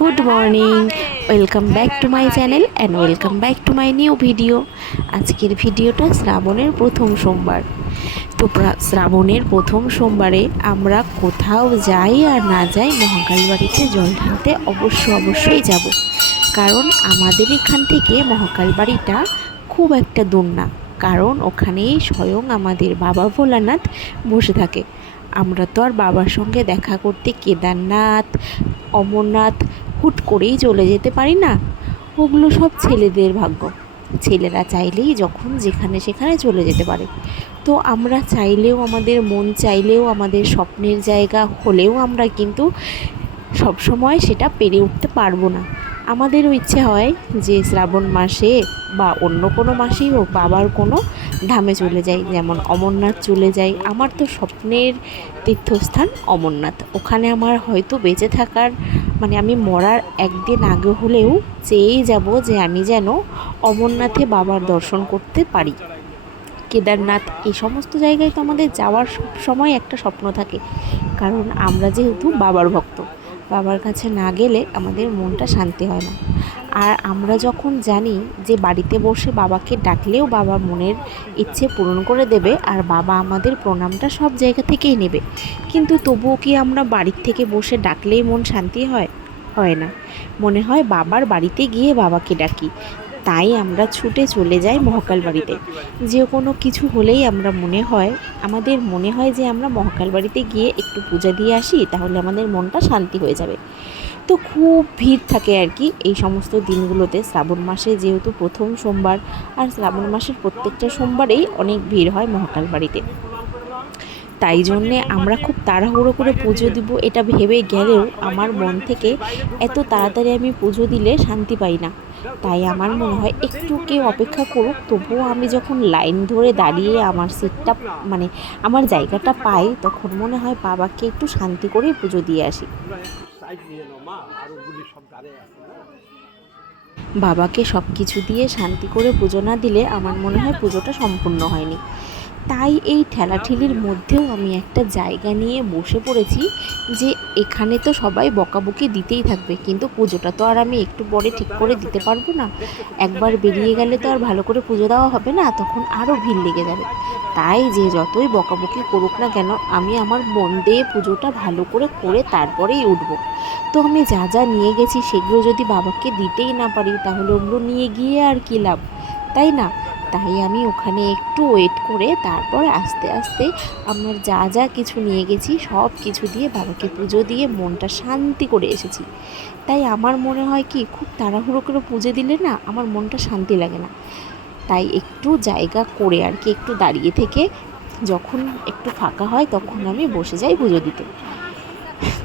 Good morning, welcome back to my channel and welcome back to my new video. আজকের ভিডিওটা শ্রাবণের প্রথম সোমবার। তো শ্রাবণের প্রথম সোমবারে আমরা কোথাও যাই আর না যাই, মহাকাল বাড়িতে জল ঢালতে অবশ্যই যাব। কারণ আমাদের এখান থেকে মহাকাল বাড়িটা খুব একটা দূর না, কারণ ওখানেই স্বয়ং আমাদের বাবা ভোলানাথ বসে থাকে। আমরা তো আর বাবার সঙ্গে দেখা করতে কেদারনাথ, অমরনাথ হুট করেই চলে যেতে পারি না। ওগুলো সব ছেলেদের ভাগ্য। ছেলেরা চাইলেই যখন যেখানে সেখানে চলে যেতে পারে। তো আমরা চাইলেও, আমাদের মন চাইলেও, আমাদের স্বপ্নের জায়গা হলেও আমরা কিন্তু সবসময় সেটা পেরে উঠতে পারবো না। আমাদেরও ইচ্ছে হয় যে শ্রাবণ মাসে বা অন্য কোনো মাসেই হোক বাবার কোনো ধামে চলে যাই, যেমন অমরনাথ চলে যাই। আমার তো স্বপ্নের তীর্থস্থান অমরনাথ। ওখানে আমার হয়তো বেঁচে থাকার আমি মরার একদিন আগে হলেও চেয়েই যাব যে আমি যেন অমরনাথে বাবার দর্শন করতে পারি। কেদারনাথ, এই সমস্ত জায়গায় তো আমাদের যাওয়ার সব সময় একটা স্বপ্ন থাকে, কারণ আমরা যেহেতু বাবার ভক্ত। বাবার কাছে না গেলে আমাদের মনটা শান্তি হয় না। আর আমরা যখন জানি যে বাড়িতে বসে বাবাকে ডাকলেও বাবা মনের ইচ্ছে পূরণ করে দেবে আর বাবা আমাদের প্রণামটা সব জায়গা থেকেই নেবে, কিন্তু তবুও কি আমরা বাড়ির থেকে বসে ডাকলেই মন শান্তি হয়? হয় না। মনে হয় বাবার বাড়িতে গিয়ে বাবাকে ডাকি। তাই আমরা ছুটে চলে যাই মহাকাল বাড়িতে। যে কোনো কিছু হলেই আমাদের মনে হয় যে আমরা মহাকাল বাড়িতে গিয়ে একটু পূজা দিয়ে আসি, তাহলে আমাদের মনটা শান্তি হয়ে যাবে। তো খুব ভিড় থাকে আর কি এই সমস্ত দিনগুলোতে। শ্রাবণ মাসে যেহেতু প্রথম সোমবার, আর শ্রাবণ মাসের প্রত্যেকটা সোমবারেই অনেক ভিড় হয় মহাকাল বাড়িতে। তাই জন্যে আমরা খুব তাড়াহুড়ো করে পুজো দিব এটা ভেবে গেলেও আমার মন থেকে এত তাড়াতাড়ি আমি পুজো দিলে শান্তি পাই না। তাই আমার মনে হয় একটু কেউ অপেক্ষা করুক, তবুও আমি যখন লাইন ধরে দাঁড়িয়ে আমার সিটটা আমার জায়গাটা পাই, তখন মনে হয় বাবাকে একটু শান্তি করে পুজো দিয়ে আসি। বাবাকে সব কিছু দিয়ে শান্তি করে পুজো না দিলে আমার মনে হয় পুজোটা সম্পূর্ণ হয়নি। তাই এই ঠেলাঠেলির মধ্যেও আমি একটা জায়গা নিয়ে বসে পড়েছি যে এখানে তো সবাই বকাবকি দিতেই থাকবে, কিন্তু পুজোটা তো আর আমি একটু পরে ঠিক করে দিতে পারবো না। একবার বেরিয়ে গেলে তো আর ভালো করে পুজো দেওয়া হবে না, তখন আরও ভিড় লেগে যাবে। তাই যে যতই বকাবকি করুক না কেন, আমি আমার মন দিয়ে পুজোটা ভালো করে করে তারপরেই উঠবো। তো আমি যা যা নিয়ে গেছি সেগুলো যদি বাবাকে দিতেই না পারি, তাহলে ওগুলো নিয়ে গিয়ে আর কী লাভ, তাই না? তাই আমি ওখানে একটু ওয়েট করে তারপর আস্তে আস্তে আমার যা যা কিছু নিয়ে গেছি সব কিছু দিয়ে বাবাকে পুজো দিয়ে মনটা শান্তি করে এসেছি। তাই আমার মনে হয় কি, খুব তাড়াহুড়ো করে পুজো দিলে না আমার মনটা শান্তি লাগে না। তাই একটু জায়গা করে আর কি, একটু দাঁড়িয়ে থেকে যখন একটু ফাঁকা হয় তখন আমি বসে যাই পুজো দিতে।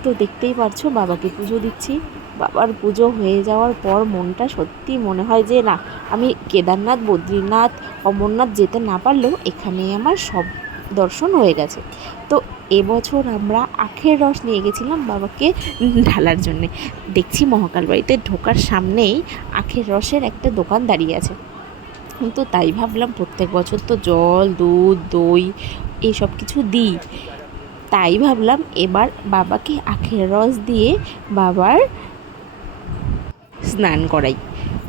তো দেখতেই পারছো বাবাকে পুজো দিচ্ছি। বাবার পুজো হয়ে যাওয়ার পর মনটা সত্যি মনে হয় যে না, আমি কেদারনাথ, বদ্রীনাথ, অমরনাথ যেতে না পারলেও এখানে আমার সব দর্শন হয়ে গেছে। তো এবছর আমরা আখের রস নিয়ে গেছিলাম বাবাকে ঢালার জন্যে। দেখছি মহাকাল বাড়িতে ঢোকার সামনেই আখের রসের একটা দোকান দাঁড়িয়ে আছে। তো তাই ভাবলাম প্রত্যেক বছর তো জল, দুধ, দই এইসব কিছু দিই, তাই ভাবলাম এবার বাবাকে আখের রস দিয়ে বাবার স্নান করাই।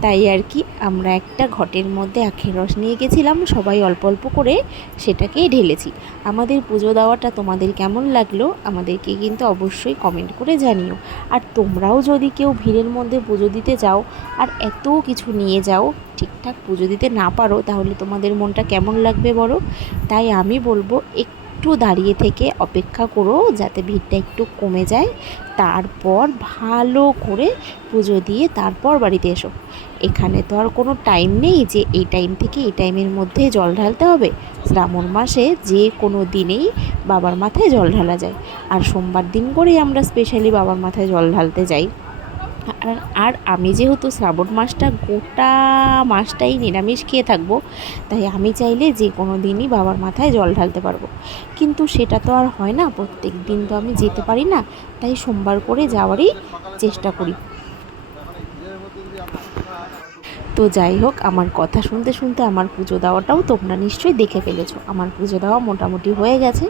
তাই আর কি আমরা একটা ঘটের মধ্যে আখের রস নিয়ে গেছিলাম, সবাই অল্প অল্প করে সেটাকেই ঢেলেছি। আমাদের পুজো দেওয়াটা তোমাদের কেমন লাগলো আমাদেরকে কিন্তু অবশ্যই কমেন্ট করে জানিও। আর তোমরাও যদি কেউ ভিড়ের মধ্যে পুজো দিতে যাও আর এত কিছু নিয়ে যাও, ঠিকঠাক পুজো দিতে না পারো, তাহলে তোমাদের মনটা কেমন লাগবে বলো? তাই আমি বলবো একটু দাঁড়িয়ে থেকে অপেক্ষা করো যাতে ভিড়টা একটু কমে যায়, তারপর ভালো করে পুজো দিয়ে তারপর বাড়িতে এসো। এখানে তো আর কোনো টাইম নেই যে এই টাইম থেকে এই টাইমের মধ্যে জল ঢালতে হবে। শ্রাবণ মাসে যে কোনো দিনেই বাবার মাথায় জল ঢালা যায়, আর সোমবার দিন করেই আমরা স্পেশালি বাবার মাথায় জল ঢালতে যাই। আর আমি যেহেতু শ্রাবণ মাসটা গোটা মাসটাই নিরামিষ খেয়ে থাকবো, তাই আমি চাইলে যে কোনো দিনই বাবার মাথায় জল ঢালতে পারবো। কিন্তু সেটা তো আর হয় না, প্রত্যেক দিন তো আমি যেতে পারি না, তাই সোমবার করে যাওয়ারই চেষ্টা করি। তো তো যাই হোক, আমার কথা শুনতে শুনতে আমার পুজো দেওয়াটাও তোমরা নিশ্চয়ই দেখে ফেলেছো। আমার পুজো দেওয়া মোটামুটি হয়ে গেছে।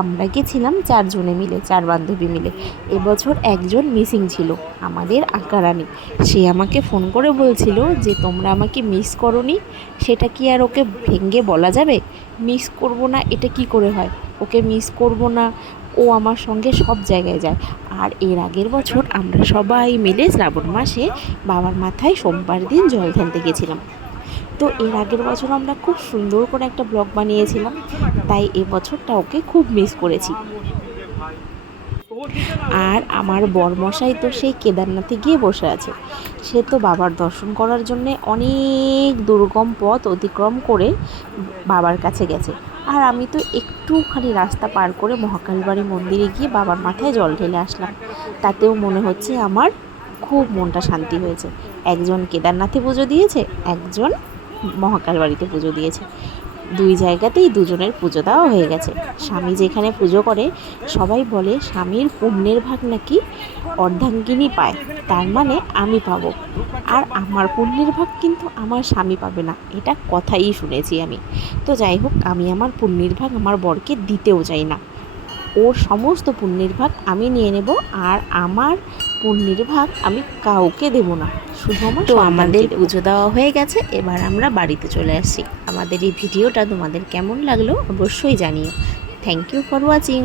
আমরা গেছিলাম 4 জনে মিলে, 4 বান্ধবী মিলে। এবছর একজন মিসিং ছিল, আমাদের আঁকারানি। সে আমাকে ফোন করে বলছিল যে তোমরা আমাকে মিস করোনি। সেটা কি আর ওকে ভেঙে বলা যাবে? মিস করব না এটা কি করে হয়? ওকে মিস করব না, ও আমার সঙ্গে সব জায়গায় যায়। আর এর আগের বছর আমরা সবাই মিলে শ্রাবণ মাসে বাবার মাথায় সোমবার দিন জল ঢালতে গেছিলাম। তো এর আগের বছর আমরা খুব সুন্দর করে একটা ব্লগ বানিয়েছিলাম, তাই এবছরটা ওকে খুব মিস করেছি। আর আমার বরমশাই তো সেই কেদারনাথে গিয়ে বসে আছে। সে তো বাবার দর্শন করার জন্যে অনেক দুর্গম পথ অতিক্রম করে বাবার কাছে গেছে। আর আমি তো একটুখানি রাস্তা পার করে মহাকালবাড়ি মন্দিরে গিয়ে বাবার মাথায় জল ঢেলে আসলাম। তাতেও মনে হচ্ছে আমার খুব মনটা শান্তি হয়েছে। একজন কেদারনাথে পুজো দিয়েছে, একজন মহাকালবাড়িতে পুজো দিয়েছে। 2 জায়গাতেই দুজনের পুজো দেওয়া হয়ে গেছে। স্বামী যেখানে পুজো করে সবাই বলে স্বামীর পুণ্যের ভাগ নাকি অর্ধাঙ্গিনী পায়, তার মানে আমি পাবো। আর আমার পুণ্যের ভাগ কিন্তু আমার স্বামী পাবে না, এটা কথাই শুনেছি আমি। তো যাই হোক, আমি আমার পুণ্যের ভাগ আমার বরকে দিতেও চাই না। ওর সমস্ত পুণ্যের ভাগ আমি নিয়ে নেব, আর আমার পুণ্যের ভাগ আমি কাউকে দেব না, শুধু আমার। তো আমাদের পুজো দেওয়া হয়ে গেছে, এবার আমরা বাড়িতে চলে আসছি। আমাদের এই ভিডিওটা তোমাদের কেমন লাগলো অবশ্যই জানিও। Thank you for watching.